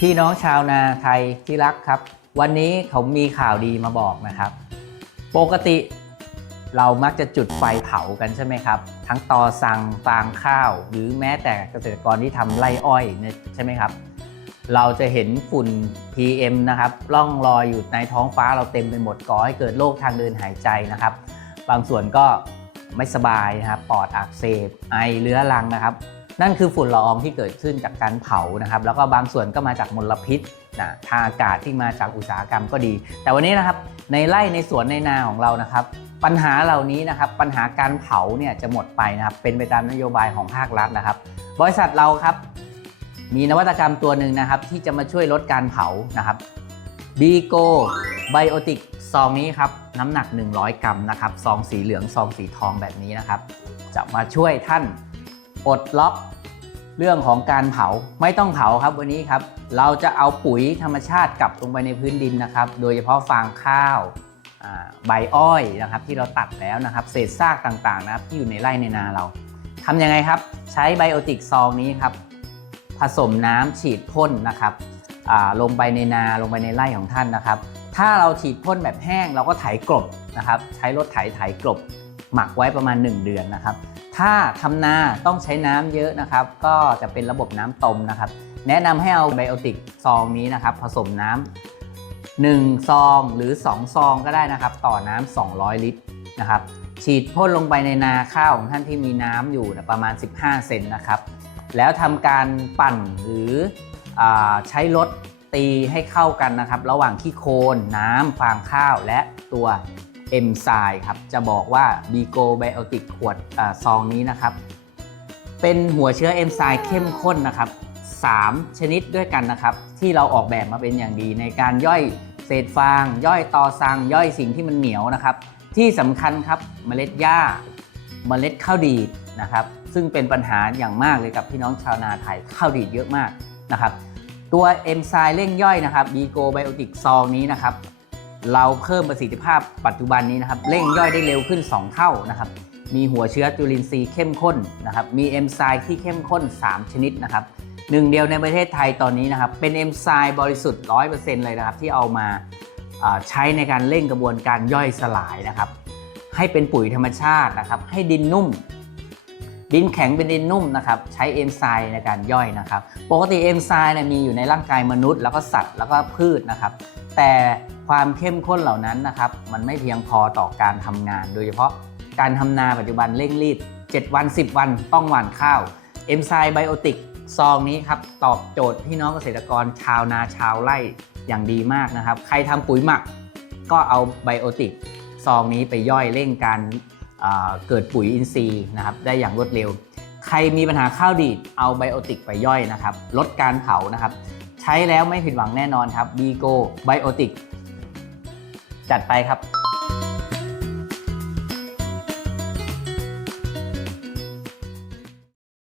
พี่น้องชาวนาไทยที่รักครับ วันนี้เขามีข่าวดีมาบอกนะครับ ปกติเรามักจะจุดไฟเผากันใช่ไหมครับ ทั้งตอสังฟางข้าว หรือแม้แต่เกษตรกรที่ทำไร่อ้อยเนี่ยใช่ไหมครับ เราจะเห็นฝุ่น PM นะครับล่องลอยอยู่ในท้องฟ้าเราเต็มไปหมดก่อให้เกิดโรคทางเดินหายใจนะครับ บางส่วนก็ไม่สบายนะครับปอดอักเสบไอเรื้อรังนะครับ นั่นคือฝุ่นละอองที่เกิดขึ้นจากการเผานะครับ แล้วก็บางส่วนก็มาจากมลพิษนะทางอากาศที่มาจากอุตสาหกรรมก็ดี แต่วันนี้นะครับในไร่ในสวนในนาของเรานะครับ ปัญหาเหล่านี้นะครับ ปัญหาการเผาเนี่ยจะหมดไปนะครับ เป็นไปตามนโยบายของภาครัฐนะครับ บริษัทเราครับ มีนวัตกรรมตัวหนึ่งนะครับ ที่จะมาช่วยลดการเผานะครับบีโกไบโอติกซองนี้ครับน้ำหนัก 100 กรัมนะครับซองสีเหลืองซองสีทองแบบนี้นะครับ จะมาช่วยท่านปลดล็อก เรื่องของการเผาไม่ต้องเผาครับวันนี้ครับ เราจะเอาปุ๋ยธรรมชาติกลับลงไปในพื้นดินนะครับ โดยเฉพาะฟางข้าวใบอ้อยนะครับที่เราตัดแล้วนะครับ เศษซากต่างๆนะครับที่อยู่ในไร่ในนาเราทำยังไงครับ ใช้ไบโอติกซองนี้ครับ ผสมน้ำฉีดพ่นนะครับลงไปในนาลงไปในไร่ของท่านนะครับ ถ้าเราฉีดพ่นแบบแห้งเราก็ไถกลบนะครับ ใช้รถไถไถกลบ หมักไว้ประมาณ 1 เดือนนะครับ ถ้าทำนาต้องใช้น้ำเยอะนะครับ ก็จะเป็นระบบน้ำต้มนะครับ แนะนำให้เอาไบโอติกซองนี้นะครับ ผสมน้ำ1ซองหรือ 2 ซองก็ได้นะครับ ต่อน้ำ200 ลิตรนะครับ ฉีดพ่นลงไปในนาข้าวของท่านที่มีน้ำอยู่นะประมาณ 15 เซนนะครับ แล้วทำการปั่นหรืออใช้รถตีให้เข้ากันนะครับ ระหว่างขี้โคลนน้ำฟางข้าวและตัว เอนไซม์ครับ จะบอกว่าบีโกไบโอติกขวดอซองนี้นะครับ เป็นหัวเชื้อเอนไซม์เข้มข้นนะครับ 3 ชนิดด้วยกันนะครับ ที่เราออกแบบมาเป็นอย่างดีในการย่อยเศษฟาง ย่อยตอสัง ย่อยสิ่งที่มันเหนียวนะครับ ที่สำคัญครับเมล็ดหญ้า เมล็ดข้าวดีดนะครับ ซึ่งเป็นปัญหาอย่างมากเลยกับพี่น้องชาวนาไทยข้าวดีดเยอะมากนะครับ ตัวเอนไซม์เร่งย่อยนะครับบีโกไบโอติกซองนี้นะครับ เราเพิ่มประสิทธิภาพปัจจุบันนี้นะครับเร่งย่อยได้เร็วขึ้น 2 เท่านะครับมีหัวเชื้อจุลินทรีย์เข้มข้นนะครับมีเอนไซม์ที่เข้มข้น 3 ชนิดนะครับหนึ่งเดียวในประเทศไทยตอนนี้นะครับเป็นเอนไซม์บริสุทธิ์ 100%เลยนะครับที่เอามาอ่าใช้ในการเร่งกระบวนการย่อยสลายนะครับให้เป็นปุ๋ยธรรมชาตินะครับให้ดินนุ่ม ดินแข็งเป็นดินนุ่มนะครับใช้เอนไซม์ในการย่อยนะครับ ปกติเอนไซม์เนี่ยมีอยู่ในร่างกายมนุษย์ แล้วก็สัตว์แล้วก็พืชนะครับแต่ ความเข้มข้นเหล่านั้นนะครับ มันไม่เพียงพอต่อการทำงาน โดยเฉพาะการทำนาปัจจุบันเร่งรีด7วัน 10 วันต้องหว่านข้าวเอนไซม์ไบโอติกซองนี้ครับ ตอบโจทย์พี่น้องเกษตรกรชาวนาชาวไร่อย่างดีมากนะครับ ใครทำปุ๋ยหมักก็เอาไบโอติกซองนี้ไปย่อยเร่งการเกิดปุ๋ยอินทรีย์นะครับ ได้อย่างรวดเร็ว ใครมีปัญหาข้าวดีดเอาไบโอติกไปย่อยนะครับ ลดการเผานะครับ ใช้แล้วไม่ผิดหวังแน่นอนครับบีโกไบโอติก จัดไปครับ